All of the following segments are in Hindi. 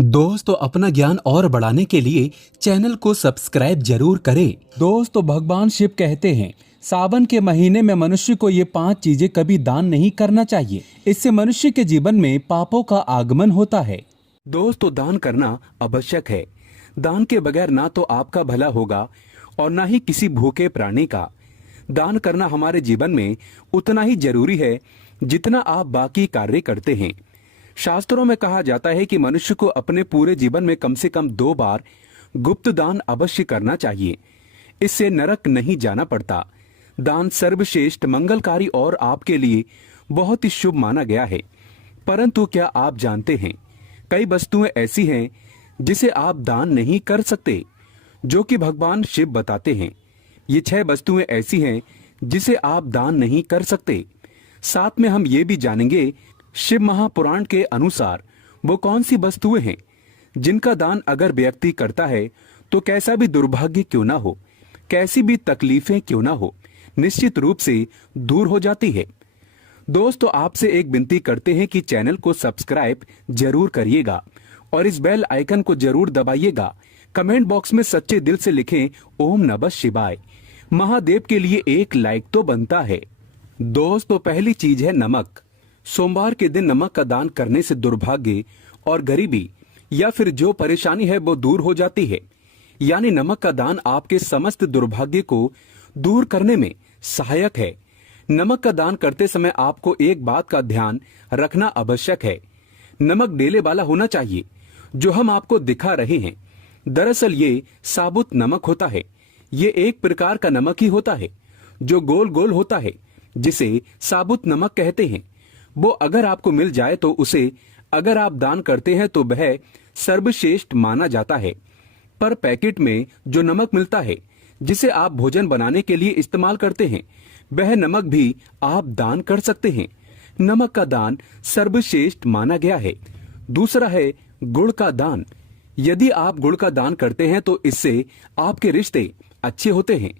दोस्तों अपना ज्ञान और बढ़ाने के लिए चैनल को सब्सक्राइब जरूर करें। दोस्तों भगवान शिव कहते हैं सावन के महीने में मनुष्य को ये 5 चीजें कभी दान नहीं करना चाहिए। इससे मनुष्य के जीवन में पापों का आगमन होता है। दोस्तों दान करना आवश्यक है। दान के बगैर ना तो आपका भला होगा और ना ही किसी भूखे प्राणी का। दान करना हमारे जीवन में उतना ही जरूरी है जितना आप बाकी कार्य करते हैं। शास्त्रों में कहा जाता है कि मनुष्य को अपने पूरे जीवन में कम से कम 2 बार गुप्त दान अवश्य करना चाहिए। इससे नरक नहीं जाना पड़ता। दान सर्वश्रेष्ठ, मंगलकारी और आपके लिए बहुत ही शुभ माना गया है। परंतु क्या आप जानते हैं कई वस्तुएं ऐसी हैं जिसे आप दान नहीं कर सकते, जो कि भगवान शिव बताते हैं। ये 6 वस्तुएं ऐसी हैं जिसे आप दान नहीं कर सकते। साथ में हम ये भी जानेंगे शिव महापुराण के अनुसार वो कौन सी वस्तुएं हैं जिनका दान अगर व्यक्ति करता है तो कैसा भी दुर्भाग्य क्यों ना हो, कैसी भी तकलीफें क्यों ना हो, निश्चित रूप से दूर हो जाती है। दोस्तों आपसे एक विनती करते हैं कि चैनल को सब्सक्राइब जरूर करिएगा और इस बेल आइकन को जरूर दबाइएगा। कमेंट बॉक्स में सच्चे दिल से लिखें ओम नमः शिवाय। महादेव के लिए एक लाइक तो बनता है। दोस्तों पहली चीज है नमक। सोमवार के दिन नमक का दान करने से दुर्भाग्य और गरीबी या फिर जो परेशानी है वो दूर हो जाती है। यानी नमक का दान आपके समस्त दुर्भाग्य को दूर करने में सहायक है। नमक का दान करते समय आपको एक बात का ध्यान रखना आवश्यक है। नमक डेले वाला होना चाहिए। जो हम आपको दिखा रहे हैं दरअसल ये साबुत नमक होता है। ये एक प्रकार का नमक ही होता है जो गोल गोल होता है, जिसे साबुत नमक कहते हैं। वो अगर आपको मिल जाए तो उसे अगर आप दान करते हैं तो वह सर्वश्रेष्ठ माना जाता है। पर पैकेट में जो नमक मिलता है जिसे आप भोजन बनाने के लिए इस्तेमाल करते हैं, वह नमक भी आप दान कर सकते हैं। नमक का दान सर्वश्रेष्ठ माना गया है। दूसरा है गुड़ का दान। यदि आप गुड़ का दान करते हैं तो इससे आपके रिश्ते अच्छे होते हैं।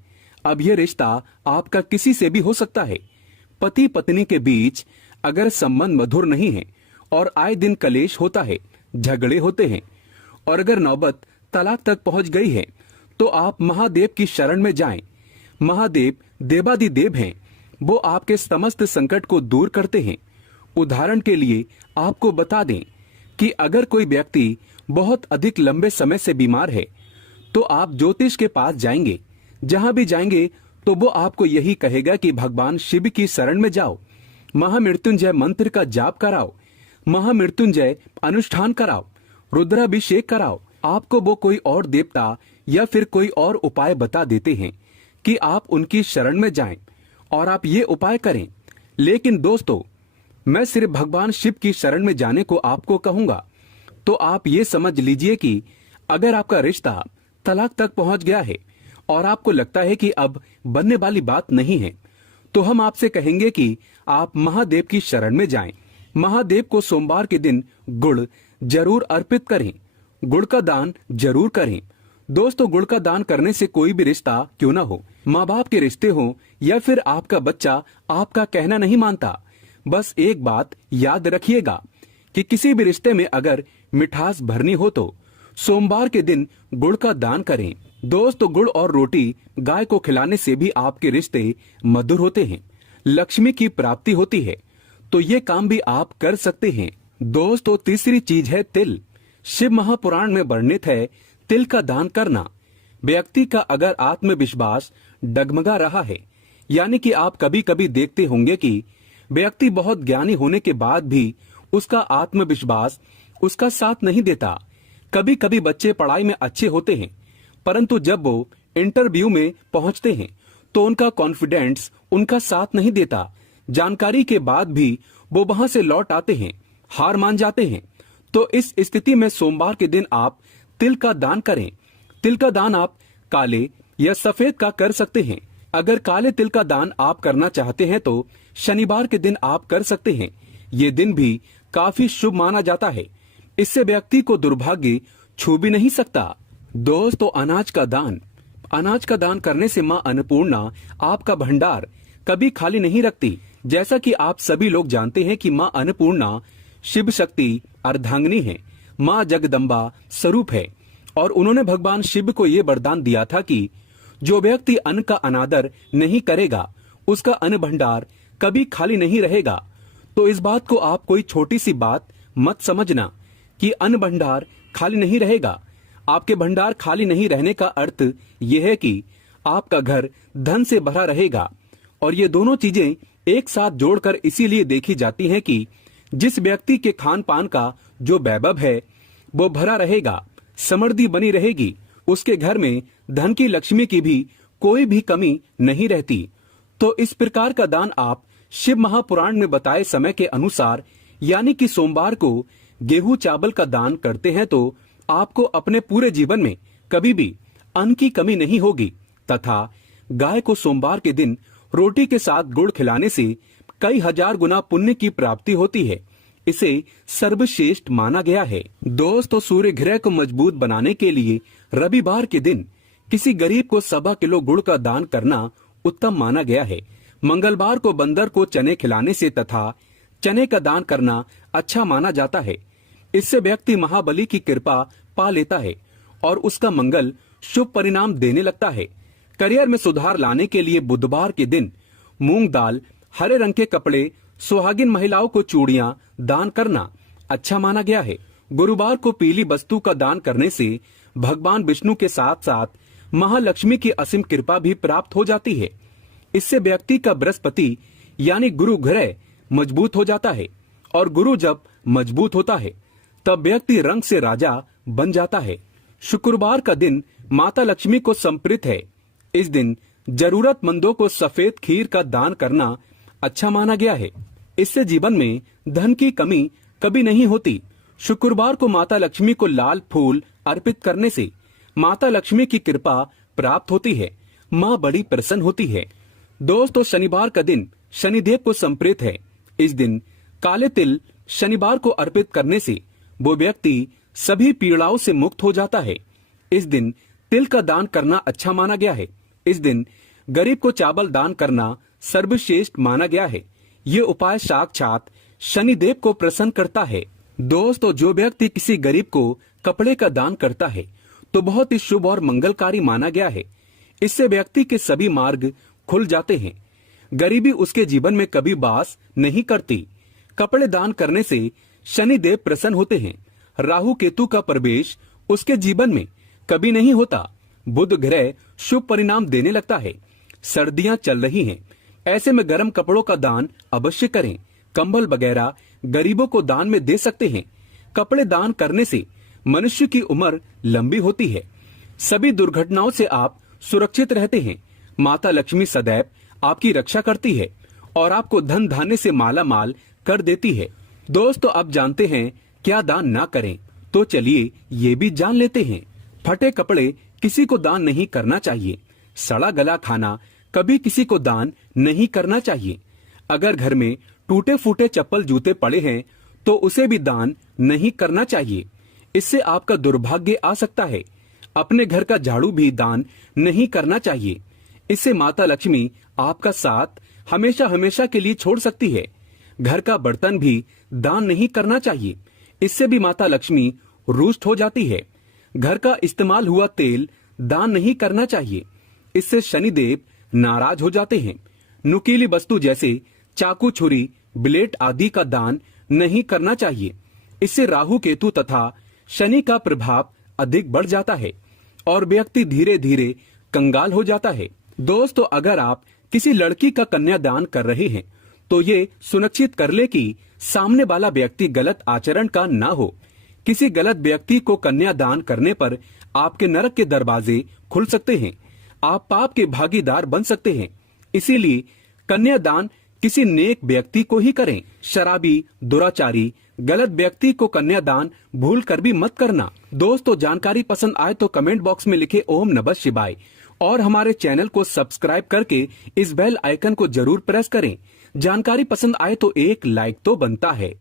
अब यह रिश्ता आपका किसी से भी हो सकता है। पति पत्नी के बीच अगर संबंध मधुर नहीं है और आए दिन कलेश होता है, झगड़े होते हैं और अगर नौबत तलाक तक पहुंच गई है तो आप महादेव की शरण में जाएं। महादेव देवादिदेव हैं। वो आपके समस्त संकट को दूर करते हैं। उदाहरण के लिए आपको बता दें कि अगर कोई व्यक्ति बहुत अधिक लंबे समय से बीमार है तो आप ज्योतिष के पास जाएंगे। जहां भी जाएंगे तो वो आपको यही कहेगा कि भगवान शिव की शरण में जाओ, महामृत्युंजय मंत्र का जाप कराओ, महामृत्युंजय अनुष्ठान कराओ, रुद्राभिषेक कराओ। आपको वो कोई और देवता या फिर कोई और उपाय बता देते हैं कि आप उनकी शरण में जाएं और आप ये उपाय करें। लेकिन दोस्तों मैं सिर्फ भगवान शिव की शरण में जाने को आपको कहूंगा। तो आप ये समझ लीजिए कि अगर आपका रिश्ता तलाक तक पहुंच गया है और आपको लगता है कि अब बनने वाली बात नहीं है, तो हम आपसे कहेंगे कि आप महादेव की शरण में जाएं। महादेव को सोमवार के दिन गुड़ जरूर अर्पित करें। गुड़ का दान जरूर करें। दोस्तों गुड़ का दान करने से कोई भी रिश्ता क्यों ना हो, माँ बाप के रिश्ते हो या फिर आपका बच्चा आपका कहना नहीं मानता, बस एक बात याद रखिएगा कि किसी भी रिश्ते में अगर मिठास भरनी हो तो सोमवार के दिन गुड़ का दान करें। दोस्तों गुड़ और रोटी गाय को खिलाने से भी आपके रिश्ते मधुर होते हैं, लक्ष्मी की प्राप्ति होती है। तो ये काम भी आप कर सकते हैं। दोस्तों तीसरी चीज है तिल। शिव महापुराण में वर्णित है तिल का दान करना। व्यक्ति का अगर आत्मविश्वास डगमगा रहा है, यानी कि आप कभी कभी देखते होंगे कि व्यक्ति बहुत ज्ञानी होने के बाद भी उसका आत्मविश्वास उसका साथ नहीं देता। कभी कभी बच्चे पढ़ाई में अच्छे होते हैं, परंतु जब वो इंटरव्यू में पहुंचते हैं तो उनका कॉन्फिडेंस उनका साथ नहीं देता। जानकारी के बाद भी वो वहां से लौट आते हैं, हार मान जाते हैं। तो इस स्थिति में सोमवार के दिन आप तिल का दान करें। तिल का दान आप काले या सफेद का कर सकते हैं। अगर काले तिल का दान आप करना चाहते हैं तो शनिवार के दिन आप कर सकते हैं। ये दिन भी काफी शुभ माना जाता है। इससे व्यक्ति को दुर्भाग्य छू भी नहीं सकता। दोस्तों अनाज का दान। अनाज का दान करने से माँ अन्नपूर्णा आपका भंडार कभी खाली नहीं रखती। जैसा कि आप सभी लोग जानते हैं कि माँ अन्नपूर्णा शिव शक्ति अर्धांगिनी है। माँ जगदम्बा स्वरूप है और उन्होंने भगवान शिव को ये वरदान दिया था कि जो व्यक्ति अन्न का अनादर नहीं करेगा उसका अन्न भंडार कभी खाली नहीं रहेगा। तो इस बात को आप कोई छोटी सी बात मत समझना कि अन्न भंडार खाली नहीं रहेगा। आपके भंडार खाली नहीं रहने का अर्थ यह है कि आपका घर धन से भरा रहेगा। और ये दोनों चीजें एक साथ जोड़कर इसीलिए देखी जाती हैं कि जिस व्यक्ति के खान पान का जो वैभव है वो भरा रहेगा, समृद्धि बनी रहेगी, उसके घर में धन की लक्ष्मी की भी कोई भी कमी नहीं रहती। तो इस प्रकार का दान आप शिव महापुराण में बताए समय के अनुसार यानी कि सोमवार को गेहूं चावल का दान करते हैं तो आपको अपने पूरे जीवन में कभी भी अन्न की कमी नहीं होगी। तथा गाय को सोमवार के दिन रोटी के साथ गुड़ खिलाने से कई हजार गुना पुण्य की प्राप्ति होती है। इसे सर्वश्रेष्ठ माना गया है। दोस्तों, सूर्य ग्रह को मजबूत बनाने के लिए रविवार के दिन किसी गरीब को 1.25 किलो गुड़ का दान करना उत्तम माना गया है। मंगलवार को बंदर को चने खिलाने से तथा चने का दान करना अच्छा माना जाता है। इससे व्यक्ति महाबली की कृपा पा लेता है और उसका मंगल शुभ परिणाम देने लगता है। करियर में सुधार लाने के लिए बुधवार के दिन मूंग दाल, हरे रंग के कपड़े, सुहागिन महिलाओं को चूड़ियां दान करना अच्छा माना गया है। गुरुवार को पीली वस्तु का दान करने से भगवान विष्णु के साथ साथ महालक्ष्मी की असीम कृपा भी प्राप्त हो जाती है। इससे व्यक्ति का बृहस्पति यानी गुरु ग्रह मजबूत हो जाता है और गुरु जब मजबूत होता है तब व्यक्ति रंग से राजा बन जाता है। शुक्रवार का दिन माता लक्ष्मी को समर्पित है। इस दिन जरूरतमंदों को सफेद खीर का दान करना अच्छा माना गया है। इससे जीवन में धन की कमी कभी नहीं होती। शुक्रवार को माता लक्ष्मी को लाल फूल अर्पित करने से माता लक्ष्मी की कृपा प्राप्त होती है, माँ बड़ी प्रसन्न होती है। दोस्तों, शनिवार का दिन शनिदेव को समर्पित है। इस दिन काले तिल शनिवार को अर्पित करने से वो व्यक्ति सभी पीड़ाओं से मुक्त हो जाता है। इस दिन तिल का दान करना अच्छा माना गया है। इस दिन गरीब को चावल दान करना सर्वश्रेष्ठ माना गया है। ये उपाय साक्षात शनिदेव को प्रसन्न करता है। दोस्तों, जो व्यक्ति किसी गरीब को कपड़े का दान करता है तो बहुत ही शुभ और मंगलकारी माना गया है। इससे व्यक्ति के सभी मार्ग खुल जाते हैं। गरीबी उसके जीवन में कभी वास नहीं करती। कपड़े दान करने से शनिदेव प्रसन्न होते हैं। राहु केतु का प्रवेश उसके जीवन में कभी नहीं होता। बुध ग्रह शुभ परिणाम देने लगता है। सर्दियां चल रही हैं, ऐसे में गर्म कपड़ों का दान अवश्य करें। कंबल वगैरह गरीबों को दान में दे सकते हैं। कपड़े दान करने से मनुष्य की उम्र लंबी होती है। सभी दुर्घटनाओं से आप सुरक्षित रहते हैं। माता लक्ष्मी सदैव आपकी रक्षा करती है और आपको धन धान्य से माला माल कर देती है। दोस्तों, अब जानते हैं क्या दान ना करें, तो चलिए ये भी जान लेते हैं। फटे कपड़े किसी को दान नहीं करना चाहिए। सड़ा गला खाना कभी किसी को दान नहीं करना चाहिए। अगर घर में टूटे फूटे चप्पल जूते पड़े हैं तो उसे भी दान नहीं करना चाहिए। इससे आपका दुर्भाग्य आ सकता है। अपने घर का झाड़ू भी दान नहीं करना चाहिए। इससे माता लक्ष्मी आपका साथ हमेशा हमेशा के लिए छोड़ सकती है। घर का बर्तन भी दान नहीं करना चाहिए। इससे भी माता लक्ष्मी रुष्ट हो जाती है। घर का इस्तेमाल हुआ तेल दान नहीं करना चाहिए। इससे शनिदेव नाराज हो जाते हैं। नुकीली वस्तु जैसे चाकू, छुरी, ब्लेड आदि का दान नहीं करना चाहिए। इससे राहु केतु तथा शनि का प्रभाव अधिक बढ़ जाता है और व्यक्ति धीरे धीरे कंगाल हो जाता है। दोस्तों, अगर आप किसी लड़की का कन्यादान कर रहे हैं तो ये सुनिश्चित कर ले कि सामने वाला व्यक्ति गलत आचरण का ना हो। किसी गलत व्यक्ति को कन्यादान करने पर आपके नरक के दरवाजे खुल सकते हैं। आप पाप के भागीदार बन सकते हैं। इसीलिए कन्यादान किसी नेक व्यक्ति को ही करें। शराबी, दुराचारी, गलत व्यक्ति को कन्यादान भूल कर भी मत करना। दोस्तों, जानकारी पसंद आए तो कमेंट बॉक्स में लिखे ओम नमः शिवाय और हमारे चैनल को सब्सक्राइब करके इस बेल आइकन को जरूर प्रेस करें। जानकारी पसंद आए तो एक लाइक तो बनता है।